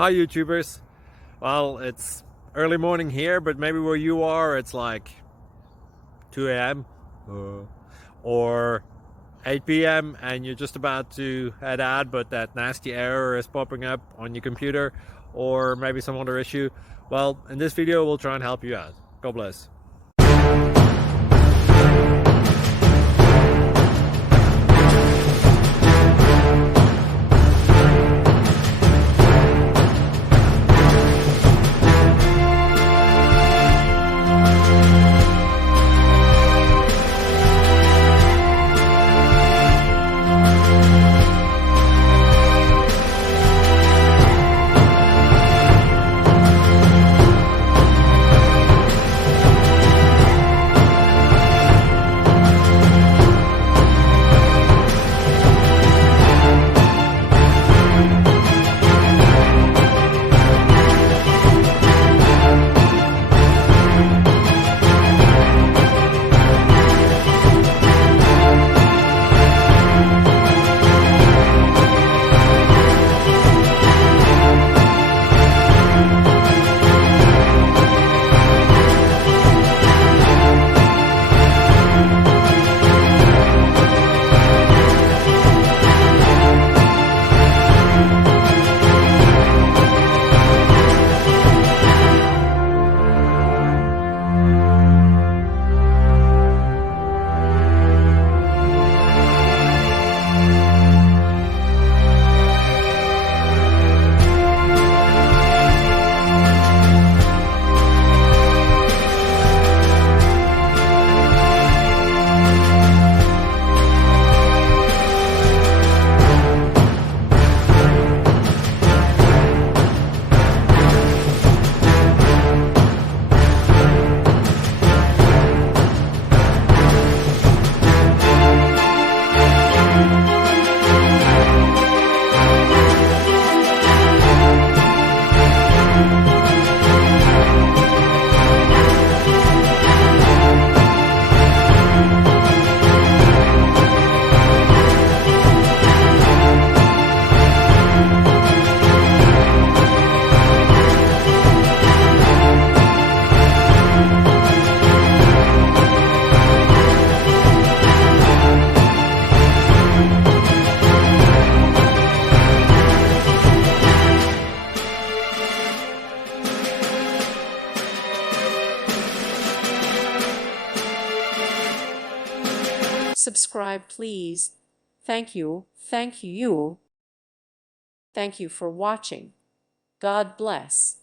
Hi YouTubers. Well, it's early morning here, but maybe where you are it's like 2 a.m. or 8 p.m. and you're just about to head out, but that nasty error is popping up on your computer, or maybe some other issue. Well, in this video we'll try and help you out. God bless. Subscribe, please. Thank you. Thank you. Thank you for watching. God bless.